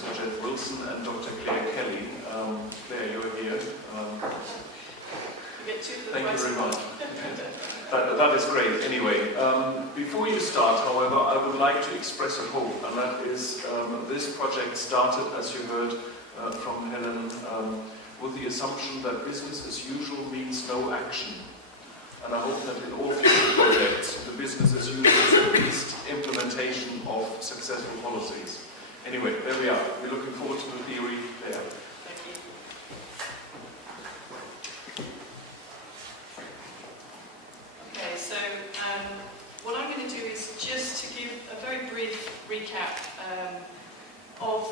Professor Jeff Wilson and Dr. Claire Kelly. Claire, you're here. Thank you very much. That is great. Anyway, before you start, however, I would like to express a hope, and that is this project started, as you heard from Helen, with the assumption that business as usual means no action. And I hope that in all future projects, the business as usual is at least implementation of successful policies. Anyway, there we are. We're looking forward to the theory there. Thank you. Okay, so what I'm going to do is just to give a very brief recap of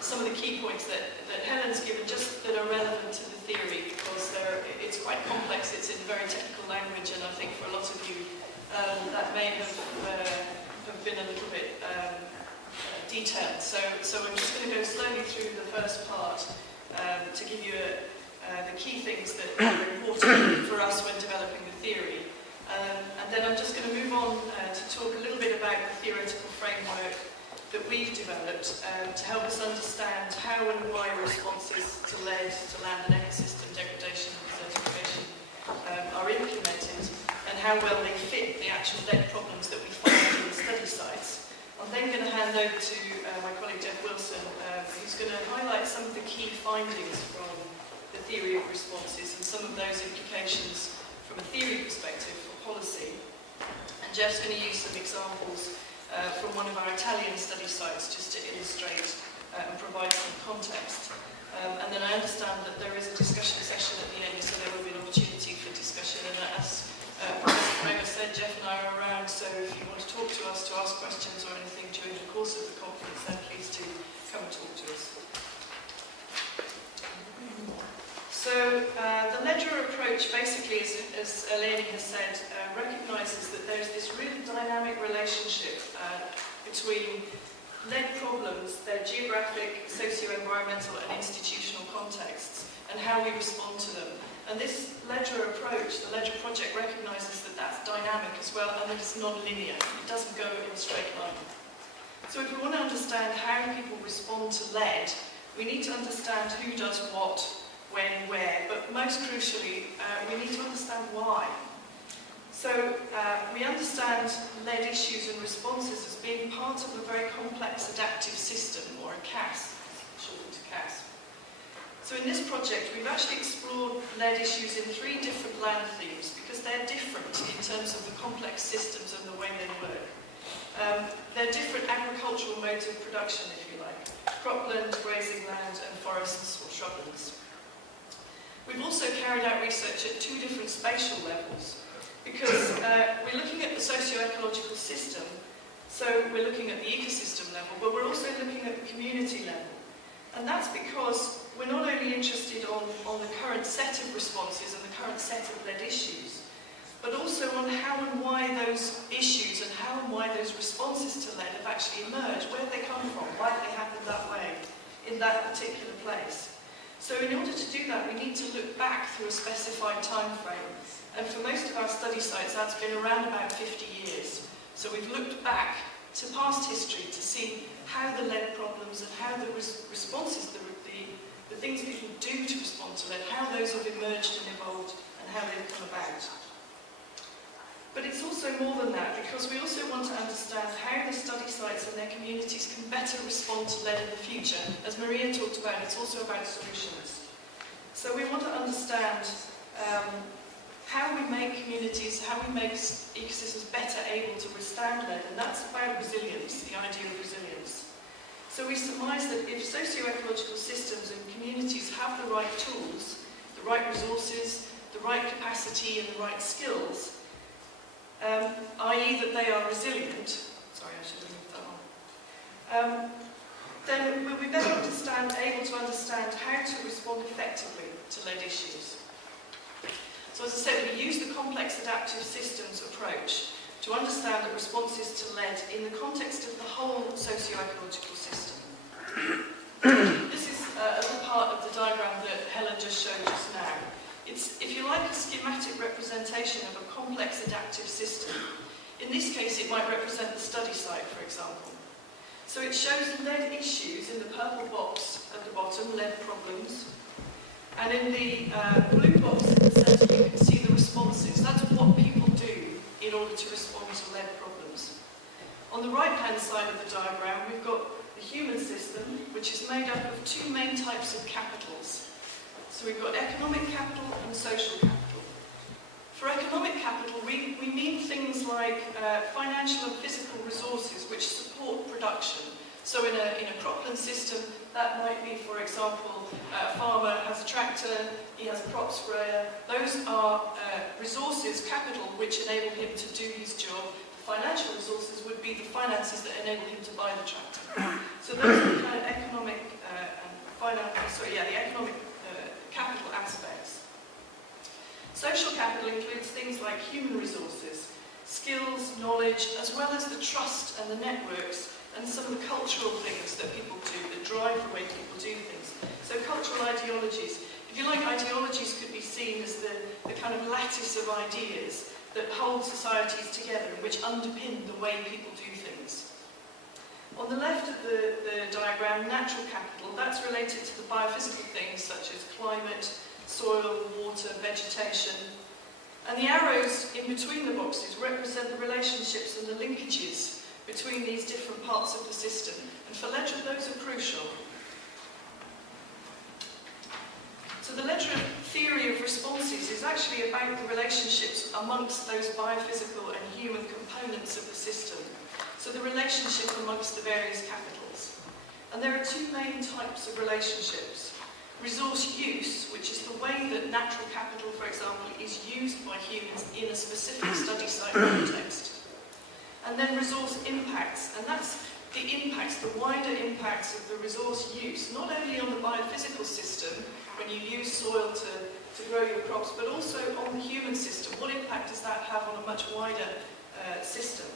some of the key points that Helen's given, just that are relevant to the theory, because it's quite complex, it's in very technical language, and I think for a lot of you that may have been a little bit detailed. So I'm just going to go slowly through the first part to give you the key things that are important for us when developing the theory. And then I'm just going to move on to talk a little bit about the theoretical framework that we've developed to help us understand how and why responses to lead, to land and ecosystem degradation and desertification are implemented, and how well they fit the actual lead problems that we find in the study sites. I'm then going to hand over to my colleague Jeff Wilson, who's going to highlight some of the key findings from the theory of responses and some of those implications from a theory perspective for policy. And Jeff's going to use some examples from one of our Italian study sites just to illustrate and provide some context. And then I understand that there is a discussion session at the end, so there will be an opportunity for discussion. And as Professor Kramer said, Jeff and I are around, so if you want to talk to us, to ask questions or anything during the course of the conference, then please do come and talk to us. So the Ledger approach basically, as Eleni has said, recognises that there's this really dynamic relationship between lead problems, their geographic, socio-environmental and institutional contexts, and how we respond to them. And this Ledger approach, the Ledger project, recognises that that's dynamic as well, and that it's non-linear. It doesn't go in a straight line. So if we want to understand how people respond to lead, we need to understand who does what, when, where, but most crucially, we need to understand why. So we understand lead issues and responses as being part of a very complex adaptive system, or a CAS, shortened to CAS. So in this project, we've actually explored lead issues in 3 different land themes, because they're different in terms of the complex systems and the way they work. They're different agricultural modes of production, if you like: cropland, grazing land, and forests or shrublands. We've also carried out research at 2 different spatial levels, because we're looking at the socio-ecological system, so we're looking at the ecosystem level, but we're also looking at the community level. And that's because we're not only interested on the current set of responses and the current set of lead issues, but also on how and why those issues and how and why those responses to lead have actually emerged, where they come from, why they happen that way, in that particular place. So in order to do that, we need to look back through a specified time frame. And for most of our study sites, that's been around about 50 years. So we've looked back to past history to see how the lead problems and how the responses, the things people do to respond to lead, how those have emerged and evolved and how they've come about. But it's also more than that, because we also want to understand how the study sites and their communities can better respond to lead in the future. As Maria talked about, it's also about solutions. So we want to understand how we make communities, how we make ecosystems better able to withstand lead, and that's about resilience, the idea of resilience. So we surmise that if socio-ecological systems and communities have the right tools, the right resources, the right capacity and the right skills, i.e. that they are resilient, sorry, I should have moved that on, then we'll be better able to understand how to respond effectively to lead issues. So as I said, we use the complex adaptive systems approach to understand the responses to lead in the context of the whole socio-ecological system. This is a little part of the diagram that Helen just showed just now. It's, if you like, a schematic representation of a complex adaptive system. In this case, it might represent the study site, for example. So So it shows lead issues in the purple box at the bottom, lead problems. And in the blue box in the centre, you can see the responses. That's what people do in order to respond to lead problems. On the right-hand side of the diagram, we've got the human system, which is made up of two main types of capitals. So we've got economic capital and social capital. For economic capital, we mean things like financial and physical resources which support production. So in a cropland system, that might be, for example, a farmer has a tractor, he has a crop sprayer. Those are resources, capital, which enable him to do his job. The financial resources would be the finances that enable him to buy the tractor. So those are the kind of economic the economic capital aspects. Social capital includes things like human resources, skills, knowledge, as well as the trust and the networks and some of the cultural things that people do that drive the way people do things. So cultural ideologies. If you like, ideologies could be seen as the kind of lattice of ideas that hold societies together and which underpin the way people do things. On the left of the diagram, natural capital, that's related to the biophysical things such as climate, soil, water, vegetation. And the arrows in between the boxes represent the relationships and the linkages between these different parts of the system. And for Ledger, those are crucial. So the Ledger theory of responses is actually about the relationships amongst those biophysical and human components of the system. So the relationship amongst the various capitals. And there are two main types of relationships. Resource use, which is the way that natural capital, for example, is used by humans in a specific study site context. And then resource impacts, and that's the impacts, the wider impacts of the resource use, not only on the biophysical system, when you use soil to grow your crops, but also on the human system. What impact does that have on a much wider system?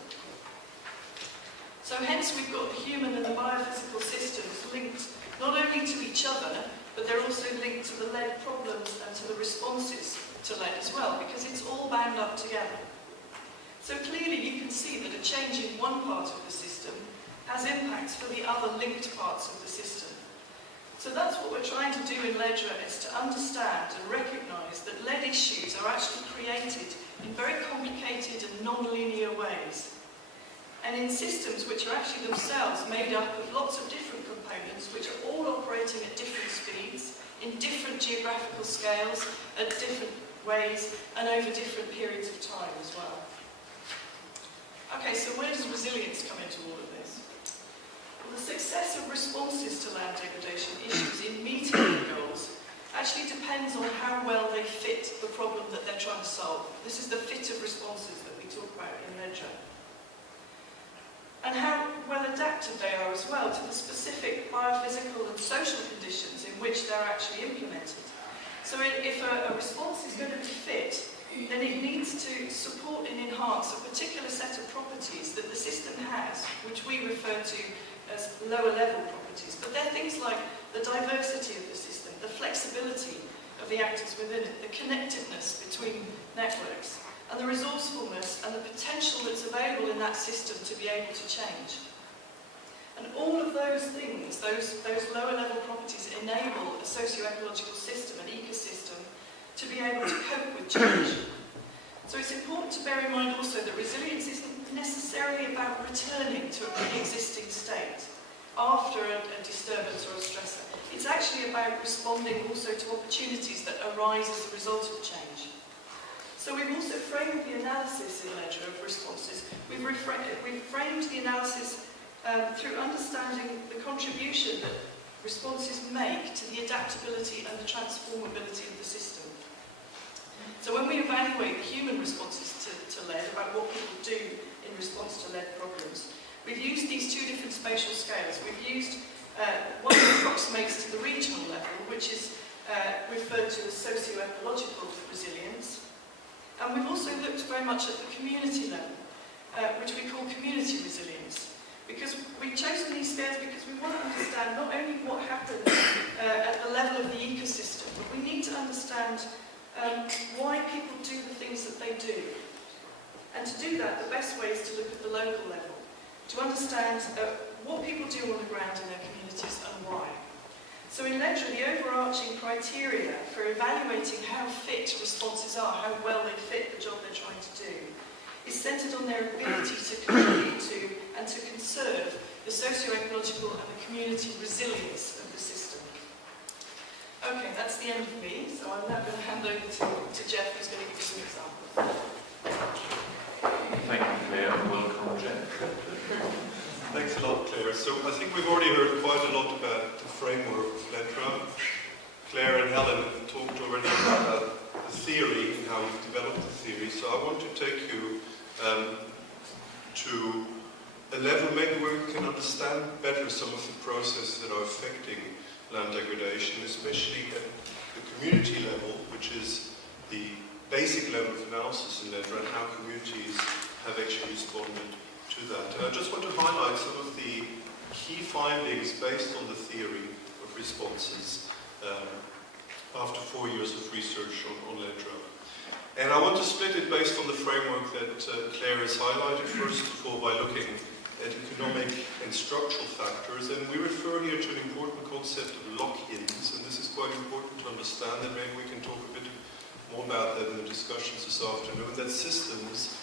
So hence we've got the human and the biophysical systems linked not only to each other, but they're also linked to the lead problems and to the responses to lead as well, because it's all bound up together. So clearly you can see that a change in one part of the system has impacts for the other linked parts of the system. So that's what we're trying to do in LEDRA, is to understand and recognise that lead issues are actually created in very complicated and non-linear ways. And in systems which are actually themselves made up of lots of different components which are all operating at different speeds, in different geographical scales, at different ways, and over different periods of time as well. Okay, so where does resilience come into all of this? Well, the success of responses to land degradation issues in meeting the goals actually depends on how well they fit the problem that they're trying to solve. This is the fit of responses that we talk about in LEDRA. And how well adapted they are as well to the specific biophysical and social conditions in which they're actually implemented. So if a response is going to fit, then it needs to support and enhance a particular set of properties that the system has, which we refer to as lower level properties. But they're things like the diversity of the system, the flexibility of the actors within it, the connectedness between networks, and the resourcefulness and the potential that's available in that system to be able to change. And all of those things, those lower level properties, enable a socio-ecological system, an ecosystem, to be able to cope with change. So it's important to bear in mind also that resilience isn't necessarily about returning to a pre-existing state after a disturbance or a stressor. It's actually about responding also to opportunities that arise as a result of change. So we've also framed the analysis in LEDRA of responses. We've framed the analysis through understanding the contribution that responses make to the adaptability and the transformability of the system. So when we evaluate the human responses to lead, about what people do in response to lead problems, we've used these two different spatial scales. We've used one that approximates to the regional level, which is referred to as socio-ecological resilience. And we've also looked very much at the community level, which we call community resilience. Because we've chosen these scales because we want to understand not only what happens at the level of the ecosystem, but we need to understand why people do the things that they do. And to do that, the best way is to look at the local level, to understand what people do on the ground in their communities and why. So in Ledra, the overarching criteria for evaluating how fit responses are, how well they fit the job they're trying to do, is centred on their ability to contribute to and to conserve the socio-ecological and the community resilience of the system. Okay, that's the end of me, so I'm now going to hand over to Jeff, who's going to give you some examples. Thank you, Claire, and welcome, Jeff. Thanks a lot, Claire. So I think we've already heard quite a lot about the framework of Ledra. Claire and Helen talked already about the theory and how we've developed the theory. So I want to take you to a level maybe where we can understand better some of the processes that are affecting land degradation, especially at the community level, which is the basic level of analysis in Ledra, and how communities have actually responded to that. And I just want to highlight some of the key findings based on the theory of responses after 4 years of research on Ledra. And I want to split it based on the framework that Claire has highlighted, first of all by looking at economic and structural factors, and we refer here to an important concept of lock-ins, and this is quite important to understand, and maybe we can talk a bit more about that in the discussions this afternoon, that systems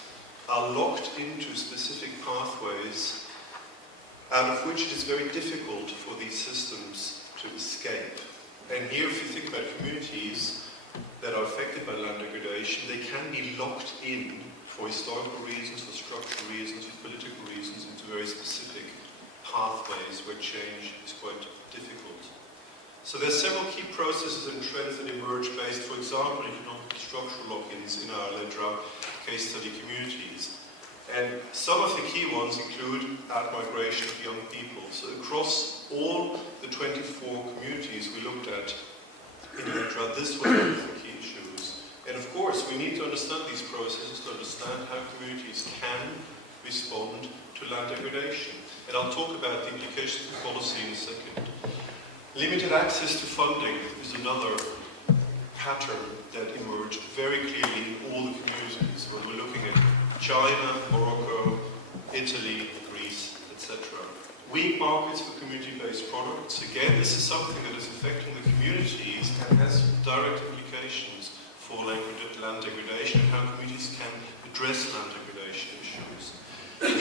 are locked into specific pathways out of which it is very difficult for these systems to escape. And here, if you think about communities that are affected by land degradation, they can be locked in for historical reasons, for structural reasons, for political reasons, into very specific pathways where change is quite difficult. So there's several key processes and trends that emerge based, for example, on economic and structural lock-ins in our Ledra case study communities. And some of the key ones include out-migration of young people. So across all the 24 communities we looked at in Ledra, this was one of the key issues. And of course, we need to understand these processes to understand how communities can respond to land degradation. And I'll talk about the implications of policy in a second. Limited access to funding is another pattern that emerged very clearly in all the communities when we're looking at China, Morocco, Italy, Greece, etc. Weak markets for community-based products. Again, this is something that is affecting the communities and has direct implications for land degradation and how communities can address land degradation issues.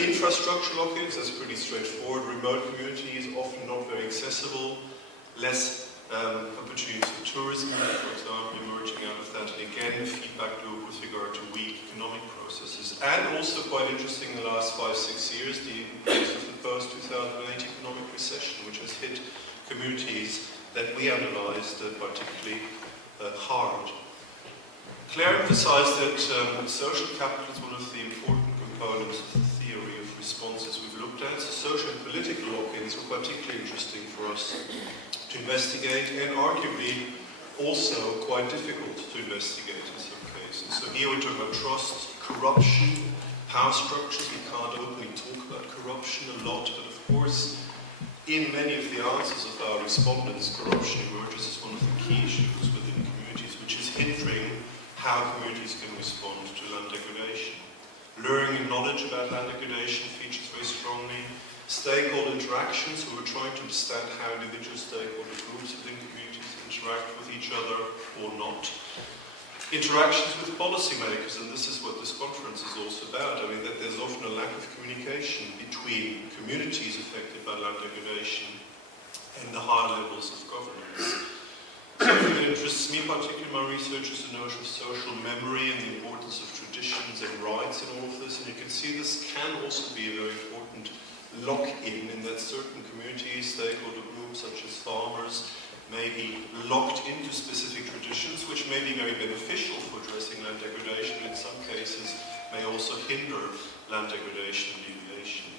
Infrastructure lock-ins, that's pretty straightforward. Remote communities, often not very accessible, less opportunities for tourism, for example, emerging out of that. And again, the feedback loop with regard to weak economic processes. And also quite interesting in the last 5-6 years, the impact of the post-2008 economic recession, which has hit communities that we analysed particularly hard. Claire emphasised that social capital is one of the important components of the theory of responses we've looked at. So social and political lock-ins were particularly interesting for us to investigate, and arguably also quite difficult to investigate in some cases. So here we're talking about trust, corruption, power structures. We can't openly talk about corruption a lot, but of course, in many of the answers of our respondents, corruption emerges as one of the key issues within communities, which is hindering how communities can respond to land degradation. Learning and knowledge about land degradation features very strongly. Stakeholder interactions, so we're trying to understand how individual stakeholder groups within communities interact with each other or not. Interactions with policymakers, and this is what this conference is also about. I mean, that there's often a lack of communication between communities affected by land degradation and the higher levels of governance. Something that interests me particularly in my research is the notion of social memory and the importance of traditions and rights in all of this. And you can see this can also be a very important lock-in that certain communities, stakeholder groups such as farmers, may be locked into specific traditions, which may be very beneficial for addressing land degradation, but in some cases may also hinder land degradation and deviation.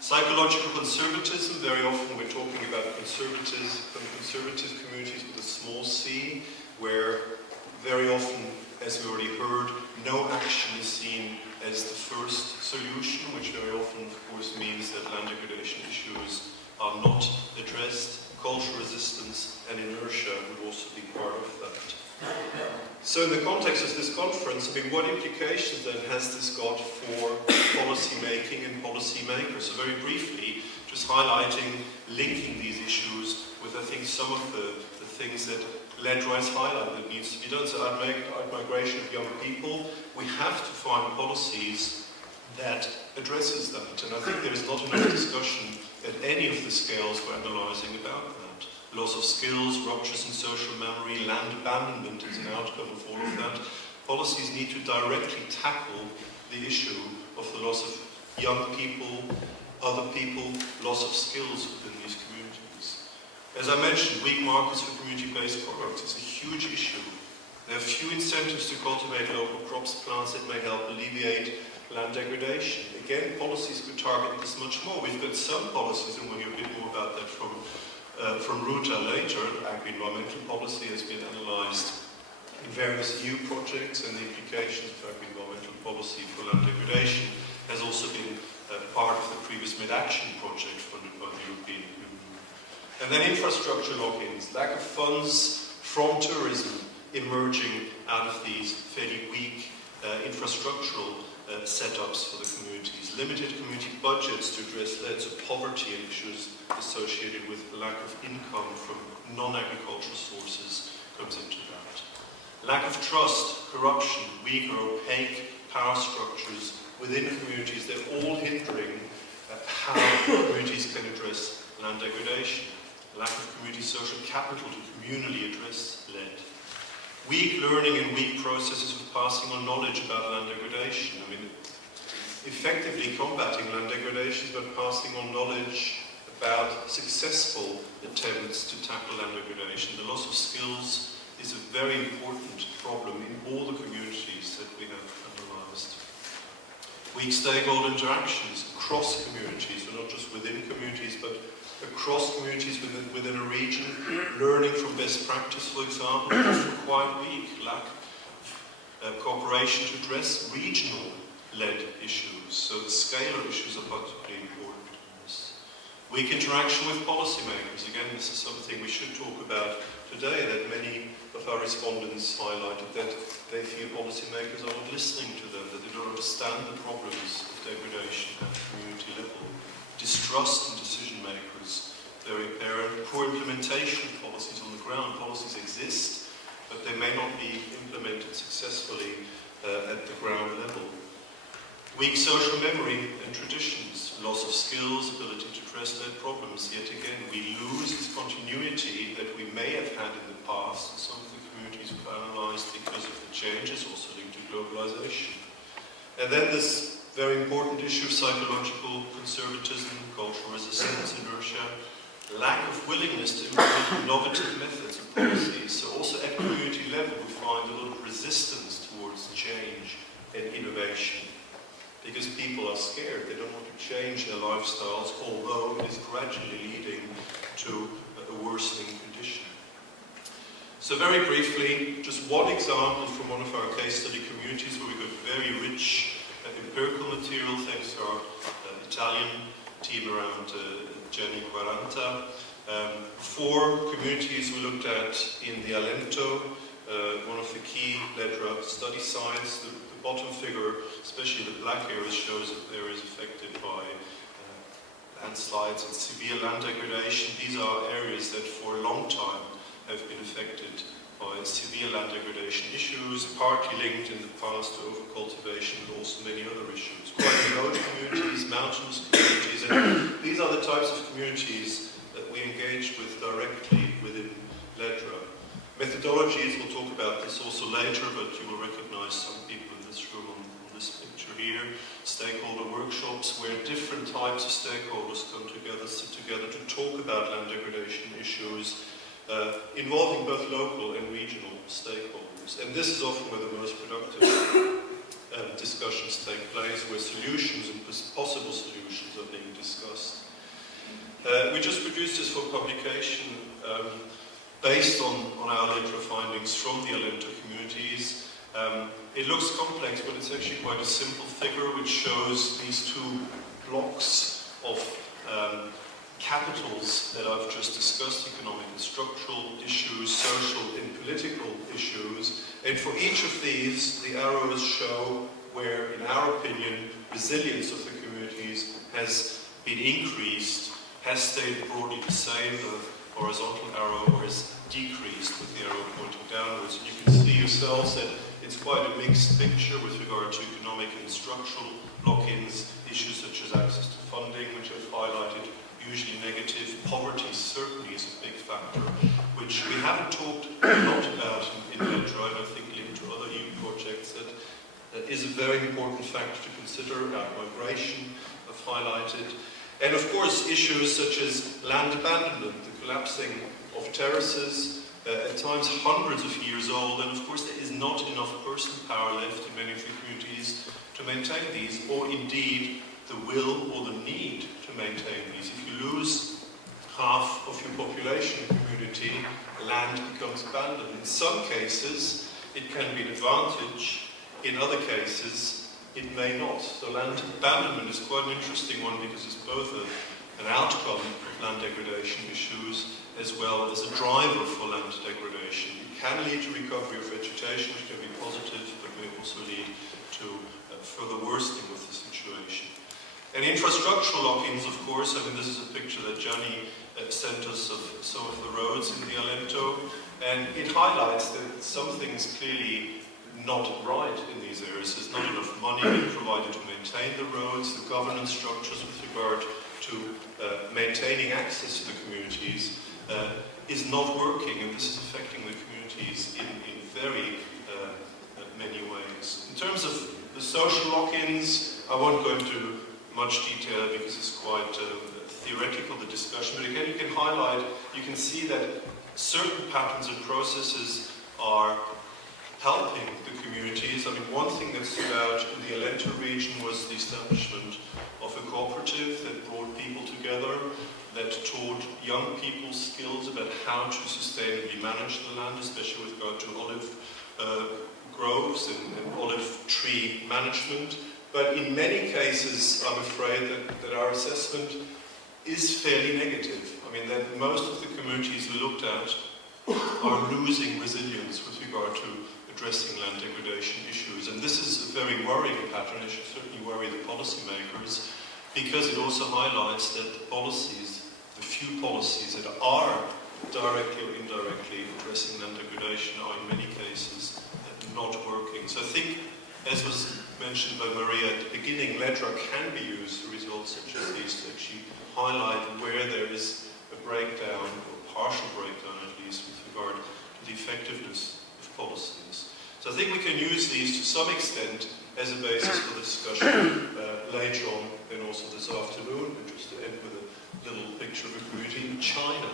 Psychological conservatism, very often we're talking about conservative communities with a small c, where very often, as we already heard, no action is seen as the first solution, which very often, of course, means that land degradation issues are not addressed. Cultural resistance and inertia would also be part of that. So in the context of this conference, I mean, what implications then has this got for policy making and policy makers? So very briefly, just was highlighting, linking these issues with, I think, some of the things that LandRice highlighted that needs to be done. So out-migration of young people, we have to find policies that addresses that. And I think there is not enough discussion at any of the scales we're analysing about that. Loss of skills, ruptures in social memory, land abandonment is an outcome of all of that. Policies need to directly tackle the issue of the loss of young people, other people, loss of skills within these communities. As I mentioned, weak markets for community-based products is a huge issue. There are few incentives to cultivate local crops, plants that may help alleviate land degradation. Again, policies could target this much more. We've got some policies, and we'll hear a bit more about that from Ruta later. Agri-environmental policy has been analysed in various EU projects, and the implications of agri-environmental policy for land degradation has also been part of the previous mid-action project funded by the European Union. And then infrastructure lock-ins, lack of funds from tourism emerging out of these fairly weak infrastructural setups for the communities, limited community budgets to address lots of poverty issues associated with lack of income from non-agricultural sources comes into that. Lack of trust, corruption, weak or opaque power structures within communities, they're all hindering how communities can address land degradation. Lack of community social capital to communally address lead. Weak learning and weak processes of passing on knowledge about land degradation. I mean, effectively combating land degradation is about passing on knowledge about successful attempts to tackle land degradation. The loss of skills is a very important problem in all the communities that we have analysed. Weak stakeholder interactions across communities, so not just within communities, but across communities within a region. Learning from best practice, for example, is quite weak. Lack of cooperation to address regional-led issues, so the scalar issues are particularly important in this. Weak interaction with policymakers. Again, this is something we should talk about today, that many of our respondents highlighted that they feel policymakers are not listening to them, that they don't understand the problems of degradation at the community level. Distrust in decision makers, very apparent. Poor implementation of policies on the ground. Policies exist, but they may not be implemented successfully at the ground level. Weak social memory and traditions, loss of skills, ability to address their problems. Yet again, we lose this continuity that we may have had in the past, and some of the communities we've analysed because of the changes also linked to globalisation. And then this very important issue of psychological conservatism, cultural resistance, inertia, lack of willingness to implement innovative methods and policies. So also at community level we find a lot of resistance towards change and innovation, because people are scared, they don't want to change their lifestyles, although it is gradually leading to a worsening condition. So very briefly, just one example from one of our case study communities where we got very rich empirical material thanks to our Italian team around Jenny Quaranta. 4 communities we looked at in the Alento, one of the key LEDRA study sites. The bottom figure, especially the black areas, shows that areas affected by landslides and severe land degradation. These are areas that for a long time have been affected by severe land degradation issues, partly linked in the past to overcultivation, but also many other issues. Quite remote communities, mountainous communities, and these are the types of communities that we engaged with directly within LEDRA. Methodologies, we'll talk about this also later, but you will recognize some people in this room on this picture here. Stakeholder workshops where different types of stakeholders come together, sit together to talk about land degradation issues, involving both local and regional stakeholders. And this is often where the most productive discussions take place, where solutions and possible solutions are being discussed. We just produced this for publication based on our LEDRA findings from the Alento communities. It looks complex, but it's actually quite a simple figure which shows these 2 blocks of capitals that I've just discussed, economic and structural issues, social and political issues. And for each of these, the arrows show where, in our opinion, resilience of the communities has been increased has stayed broadly the same. The horizontal arrow has decreased with the arrow pointing downwards. And you can see yourselves that it's quite a mixed picture with regard to economic and structural lock-ins, issues such as access to funding, which I've highlighted, usually negative. Poverty certainly is a big factor, which we haven't talked a lot about in Ledra, and I think linked to other EU projects, that is a very important factor to consider. Migration, I've highlighted. And of course, issues such as land abandonment, the collapsing of terraces, at times hundreds of years old, and of course there is not enough person power left in many of the communities to maintain these, or indeed the will or the need to maintain these. If you lose half of your population community, land becomes abandoned. In some cases, it can be an advantage. In other cases, it may not. So land abandonment is quite an interesting one because it's both an outcome of land degradation issues as well as a driver for land degradation. It can lead to recovery of vegetation, which can be positive, but may also lead to further worsening of the situation. And infrastructural lock-ins, of course, I mean, this is a picture that Gianni sent us of some of the roads in the Alento, and it highlights that something's clearly not right in these areas. There's not enough money being provided to maintain the roads, the governance structures with regard to maintaining access to the communities is not working, and this is affecting the communities in very many ways. In terms of the social lock-ins, I won't go into much detail because it's quite theoretical, the discussion, but again you can highlight, you can see that certain patterns and processes are helping the communities. I mean, one thing that stood out in the Alento region was the establishment of a cooperative that brought people together, that taught young people skills about how to sustainably manage the land, especially with regard to olive groves and olive tree management. But in many cases, I'm afraid that our assessment is fairly negative. I mean, that most of the communities we looked at are losing resilience with regard to addressing land degradation issues. And this is a very worrying pattern. It should certainly worry the policymakers, because it also highlights that the policies, the few policies that are directly or indirectly addressing land degradation are in many cases not working. So I think, as was mentioned by Maria at the beginning, Ledra can be used, the results such as these, to actually highlight where there is a breakdown, or partial breakdown at least, with regard to the effectiveness of policies. So I think we can use these to some extent as a basis for the discussion later on, and also this afternoon. And just to end with a little picture of a community in China,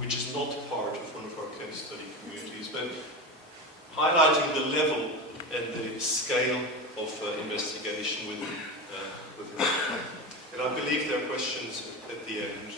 which is not part of one of our case study communities, but highlighting the level and the scale of investigation within. And I believe there are questions at the end.